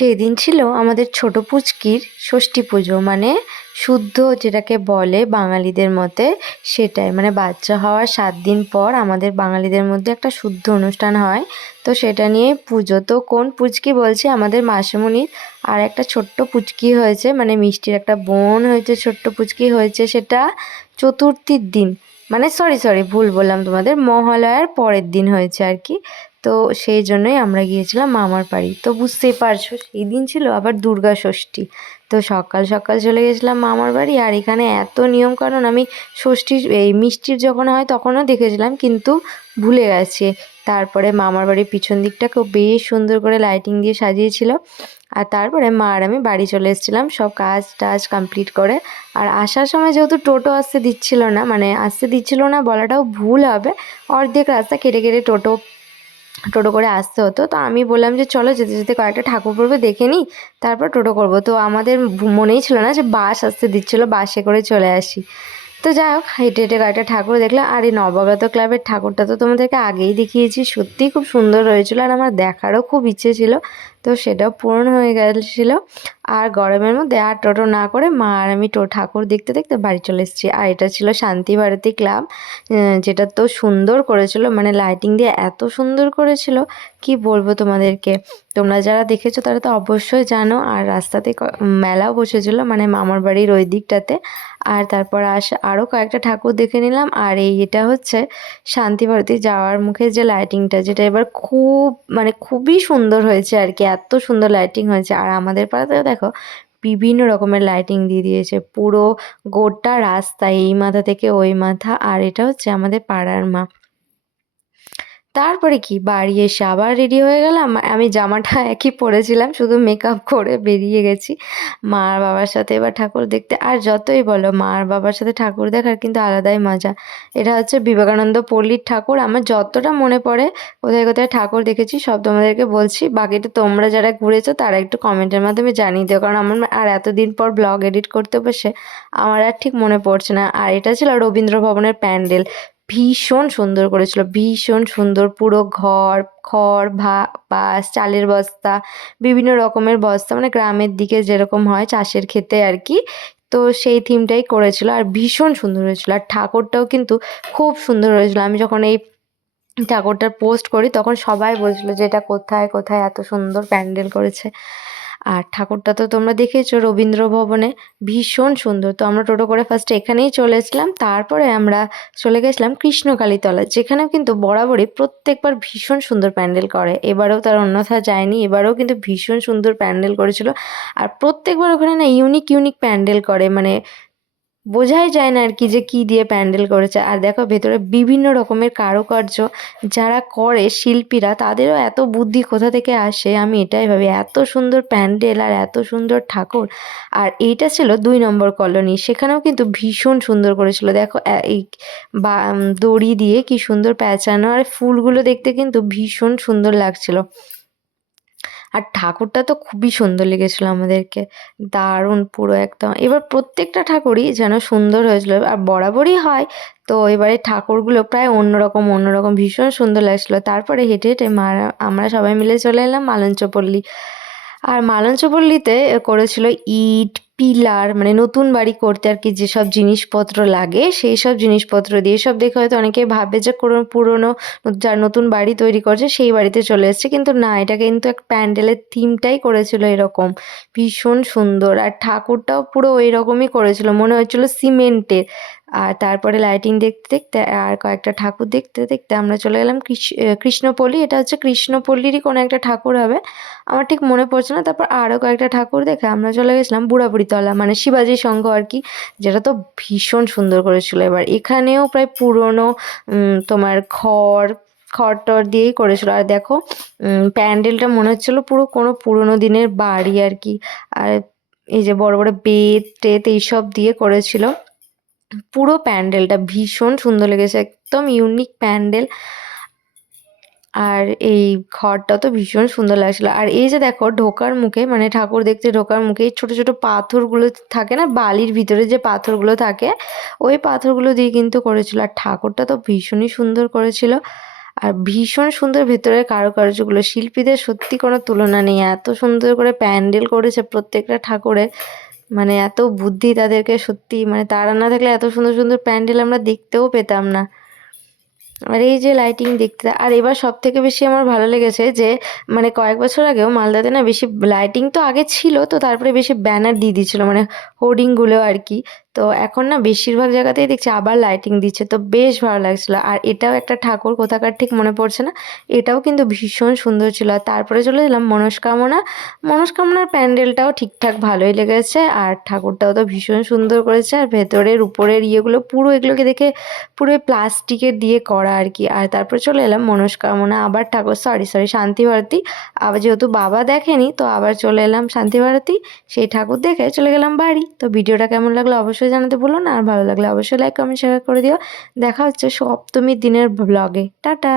সেদিন ছিল আমাদের ছোট পুচকির ষষ্ঠী পুজো, মানে শুদ্ধ যেটাকে বলে বাঙালিদের মতে, সেটাই মানে বাচ্চা হওয়ার 7 দিন পর আমাদের বাঙালিদের মধ্যে একটা শুদ্ধ অনুষ্ঠান হয়। তো সেটা নিয়ে পুজো। তো কোন পুচকি বলছি, আমাদের মাসিমণির আর একটা ছোট্ট পুচকি হয়েছে, মানে মিষ্টির একটা বোন হয়েছে, ছোট্ট পুচকি হয়েছে। সেটা চতুর্থীর দিন, মানে সরি সরি ভুল বললাম তোমাদের, মহালয়ার পরের দিন হয়েছে আর কি। তো সেই জন্যই আমরা গিয়েছিলাম মামার বাড়ি। তো বুঝতেই পারছো সেই দিন ছিল আবার দুর্গা ষষ্ঠী। তো সকাল সকাল চলে গেছিলাম মামার বাড়ি। আর এখানে এত নিয়ম কারণ আমি ষষ্ঠীর এই মিষ্টির যখন হয় তখনও দেখেছিলাম, কিন্তু ভুলে গেছি। তারপরে মামার বাড়ির পিছন দিকটাকেও বেশ সুন্দর করে লাইটিং দিয়ে সাজিয়েছিল। আর তারপরে মা আর আমি বাড়ি চলে এসেছিলাম সব কাজ টাজ কমপ্লিট করে। আর আসার সময় যেহেতু টোটো আসতে দিচ্ছিল না, মানে আসতে দিচ্ছিল না বলাটাও ভুল হবে, অর্ধেক রাস্তা কেটে কেটে টোটো টোটো করে আসতে হতো। তো আমি বললাম যে চলো যেতে যেতে কয়েকটা ঠাকুর পড়বে দেখে নিই, তারপর টোটো করব। তো আমাদের মনেই ছিল না যে বাস আসতে দিচ্ছিলো, বাসে করে চলে আসি। তো যাই হোক, হেঁটে হেঁটে কয়েকটা ঠাকুর দেখলাম। আর এই নবাগত ক্লাবের ঠাকুরটা তো তোমাদেরকে আগেই দেখিয়েছি, সত্যিই খুব সুন্দর হয়েছিল আর আমার দেখারও খুব ইচ্ছে ছিল। তো সেটাও পূরণ হয়ে গেছিলো। আর গরমের মধ্যে আর টোটো না করে মা আর আমি ঠাকুর দেখতে দেখতে বাড়ি চলে এসেছি। আর এটা ছিল শান্তি ভারতী ক্লাব, যেটা তো সুন্দর করেছিল, মানে লাইটিং দিয়ে এত সুন্দর করেছিল কি বলবো তোমাদেরকে। তোমরা যারা দেখেছো তারা তো অবশ্যই জানো। আর রাস্তাতে মেলাও বসেছিল, মানে মামার বাড়ির ওই দিকটাতে। আর তারপর আরও কয়েকটা ঠাকুর দেখে নিলাম। আর এটা হচ্ছে শান্তি ভারতী যাওয়ার মুখে যে লাইটিংটা, যেটা এবার খুব মানে খুবই সুন্দর হয়েছে আর কি, এত সুন্দর লাইটিং হয়েছে। আর আমাদের পাড়াতেও দেখো বিভিন্ন রকমের লাইটিং দিয়ে দিয়েছে পুরো গোটা রাস্তায়, এই মাথা থেকে ওই মাথা। আর এটা হচ্ছে আমাদের পাড়ার মা। তারপরে কি বাড়ি এসে আবার রেডি হয়ে গেলাম। আমি জামাটা একই পরেছিলাম, শুধু মেকআপ করে বেরিয়ে গেছি মা আর বাবার সাথে এবার ঠাকুর দেখতে। আর যতই বলো মা আর বাবার সাথে ঠাকুর দেখার কিন্তু আলাদাই মজা। এটা হচ্ছে বিবেকানন্দ পল্লীর ঠাকুর। আমার যতটা মনে পড়ে কোথায় কোথায় ঠাকুর দেখেছি সব তোমাদেরকে বলছি, বাকিটা তোমরা যারা ঘুরেছো তারা একটু কমেন্টের মাধ্যমে জানিয়ে দিও, কারণ আমার আর এতদিন পর ব্লগ এডিট করতে বসে আমার আর ঠিক মনে পড়ছে না। আর এটা ছিল রবীন্দ্র ভবনের প্যান্ডেল, ভীষণ সুন্দর করেছিল, ভীষণ সুন্দর। পুরো ঘর, খড়, বাঁশ, চালের বস্তা, বিভিন্ন রকমের বস্তা, মানে গ্রামের দিকে যেরকম হয় চাষের ক্ষেতে আর কি। তো সেই থিমটাই করেছিল আর ভীষণ সুন্দর হয়েছিল। আর ঠাকুরটাও কিন্তু খুব সুন্দর হয়েছিল। আমি যখন এই ঠাকুরটার পোস্ট করি তখন সবাই বলছিল যে এটা কোথায় কোথায় এত সুন্দর প্যান্ডেল করেছে। আর ঠাকুরটা তো তোমরা দেখেছো রবীন্দ্র ভবনে, ভীষণ সুন্দর। তো আমরা টোটো করে ফার্স্টে এখানেই চলে এসেছিলাম, তারপরে আমরা চলে গেছিলাম কৃষ্ণকালীতলা, যেখানেও কিন্তু বরাবরই প্রত্যেকবার ভীষণ সুন্দর প্যান্ডেল করে। এবারেও তার অন্যথা যায়নি, এবারেও কিন্তু ভীষণ সুন্দর প্যান্ডেল করেছিল। আর প্রত্যেকবার ওখানে না ইউনিক ইউনিক প্যান্ডেল করে, মানে বোঝাই যায় না আর কি যে কী দিয়ে প্যান্ডেল করেছে। আর দেখো ভেতরে বিভিন্ন রকমের কারুকার্য যারা করে শিল্পীরা, তাদেরও এত বুদ্ধি কোথা থেকে আসে আমি এটাই ভাবি। এত সুন্দর প্যান্ডেল আর এত সুন্দর ঠাকুর। আর এইটা ছিল 2 নম্বর কলোনি, সেখানেও কিন্তু ভীষণ সুন্দর করেছিল। দেখো এই দড়ি দিয়ে কি সুন্দর প্যাঁচানো, আর ফুলগুলো দেখতে কিন্তু ভীষণ সুন্দর লাগছিল। আর ঠাকুরটা তো খুবই সুন্দর লেগেছিল আমাদেরকে, দারুণ পুরো একদম। এবার প্রত্যেকটা ঠাকুরই যেন সুন্দর হয়েছিল, আর বরাবরই হয়। তো এবারে ঠাকুরগুলো প্রায় অন্যরকম অন্যরকম, ভীষণ সুন্দর লাগছিল। তারপরে হেঁটে হেঁটে আমরা সবাই মিলে চলে এলাম মালঞ্চপল্লী। আর মালঞ্চপল্লীতে করেছিল ইট, পিলার, মানে নতুন বাড়ি করতে আর কি যেসব জিনিসপত্র লাগে সেই সব জিনিসপত্র দিয়ে। সব দেখে হয়তো অনেকে ভাবে যে কোনো পুরনো, যার নতুন বাড়ি তৈরি করছে সেই বাড়িতে চলে এসছে, কিন্তু না, এটা কিন্তু এক প্যান্ডেলের থিমটাই করেছিল এরকম, ভীষণ সুন্দর। আর ঠাকুরটাও পুরো ওই রকমই করেছিল, মনে হচ্ছিল সিমেন্টের। আর তারপরে লাইটিং দেখতে দেখতে আর কয়েকটা ঠাকুর দেখতে দেখতে আমরা চলে গেলাম কৃষ্ণপল্লী। এটা হচ্ছে কৃষ্ণপল্লীরই কোনো একটা ঠাকুর হবে, আমার ঠিক মনে পড়ছে না। তারপর আরও কয়েকটা ঠাকুর দেখে আমরা চলে গেছিলাম বুড়াবুড়িতলা, মানে শিবাজি সংঘ আর কি, যেটা তো ভীষণ সুন্দর করেছিল। এবার এখানেও প্রায় পুরনো তোমার খড় দিয়েই করেছিল। আর দেখো প্যান্ডেলটা মনে হচ্ছিল পুরো কোনো পুরোনো দিনের বাড়ি আর কি। আর এই যে বড় বড় বেত টেত এইসব দিয়ে করেছিল, পুরো প্যান্ডেলটা ভীষণ সুন্দর লেগেছে, একদম ইউনিক প্যান্ডেল। আর এই ঘরটা তো ভীষণ সুন্দর লাগছিল। আর এই যে দেখো ঢোকার মুখে, মানে ঠাকুর দেখতে ঢোকার মুখে ছোট ছোট পাথরগুলো থাকে না, বালির ভিতরে যে পাথরগুলো থাকে, ওই পাথরগুলো দিয়ে কিন্তু করেছিল। আর ঠাকুরটা তো ভীষণই সুন্দর করেছিল। আর ভীষণ সুন্দর ভেতরের কারুকার্যগুলো, শিল্পীদের সত্যি কোনো তুলনা নেই, এত সুন্দর করে প্যান্ডেল করেছে প্রত্যেকটা ঠাকুরের, মানে এত বুদ্ধি তাদেরকে, সত্যি মানে তারা না থাকলে এত সুন্দর সুন্দর প্যান্ডেল আমরা দেখতেও পেতাম না। আর এই যে লাইটিং দেখতে, আর এবার সব থেকে বেশি আমার ভালো লেগেছে যে মানে কয়েক বছর আগেও মালদাতে না বেশি লাইটিং তো আগে ছিল, তো তারপরে বেশি ব্যানার দিয়ে দিচ্ছিল মানে হোর্ডিংগুলো আর কি। তো এখন না বেশিরভাগ জায়গাতেই দেখছি আবার লাইটিং দিচ্ছে, তো বেশ ভালো লাগছিল। আর এটাও একটা ঠাকুর, কোথাকার ঠিক মনে পড়ছে না, এটাও কিন্তু ভীষণ সুন্দর ছিল। আর তারপরে চলে এলাম মনস্কামনা। মনস্কামনার প্যান্ডেলটাও ঠিকঠাক ভালোই লেগেছে, আর ঠাকুরটাও তো ভীষণ সুন্দর করেছে। আর ভেতরের উপরের ইয়েগুলো পুরো, এগুলোকে দেখে পুরো প্লাস্টিকের দিয়ে করা আর কি। আর তারপর চলে এলাম মনস্কামনা আবার ঠাকুর, সরি শান্তিভারতী। আবার যেহেতু বাবা দেখেনি, তো আবার চলে এলাম শান্তিভারতী, সেই ঠাকুর দেখে চলে গেলাম বাড়ি। তো ভিডিওটা কেমন লাগলো অবশ্যই জানাতে ভুলো না, আর ভালো লাগলে অবশ্যই লাইক কমেন্ট শেয়ার করে দিও। দেখা হচ্ছে সপ্তমীর দিনের ব্লগে। টাটা।